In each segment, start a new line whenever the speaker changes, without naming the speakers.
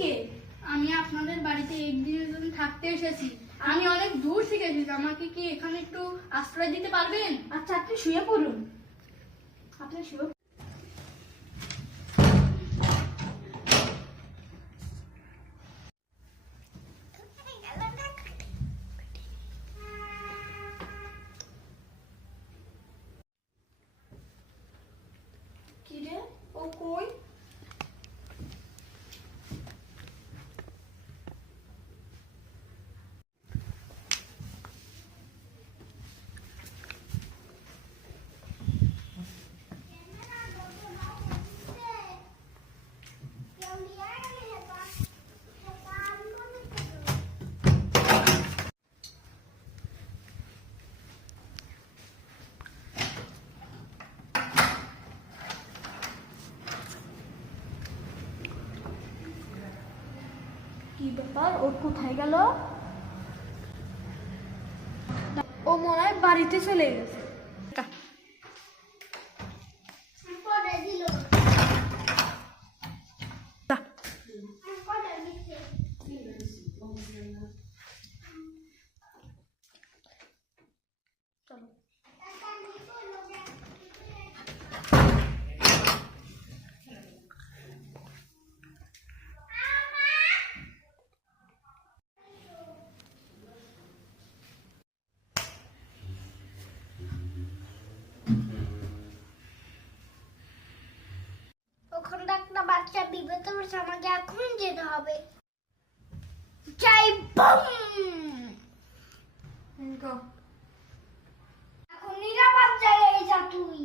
কে
আমি আপনাদের বাড়িতে একদিনের জন্য থাকতে এসেছি। আমি অনেক দূর থেকে এসেছি। আমাকে কি এখানে একটু আশ্রয় দিতে পারবেন?
আচ্ছা আপনি শুয়ে পড়ুন। আপনি শুয়ে কি রে ও কই কি ব্যাপার? ওর কোথায় গেল? ও মনে বাড়িতে চলে গেছে।
বিপদে পড়েছে আমাকে এখন যেতে হবে। বুম! এখন নিরাপদ জায়গায় যা তুই।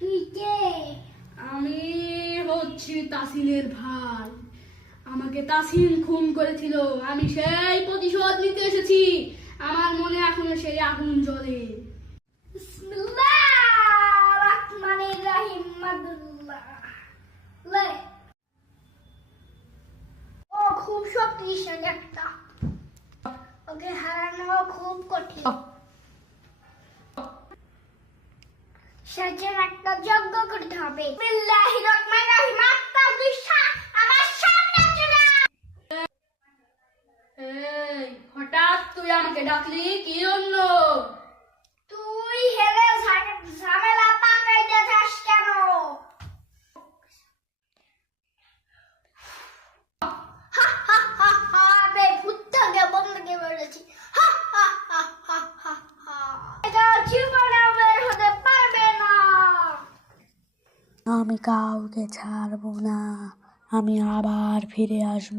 তুই কে?
আমি হচ্ছি তাসিনের ভাই। আমাকে তাসিন খুন করেছিল। আমি সেই প্রতিশোধ নিতে এসেছি। আমার মনে এখনও সেই আগুন জ্বলে।
খুব শক্তিশালী একটা। ওকে হারানো খুব কঠিন। সেজন্য একটা যজ্ঞ করতে হবে। বিসমিল্লাহির রহমানির রহিম আত্মা বিশ্বাস আমার সামনে চলে
এই হঠাৎ তুই আমাকে ডাকলি? কি জন্য
আমি কাউকে ছাড়বো না আমি আবার ফিরে আসব।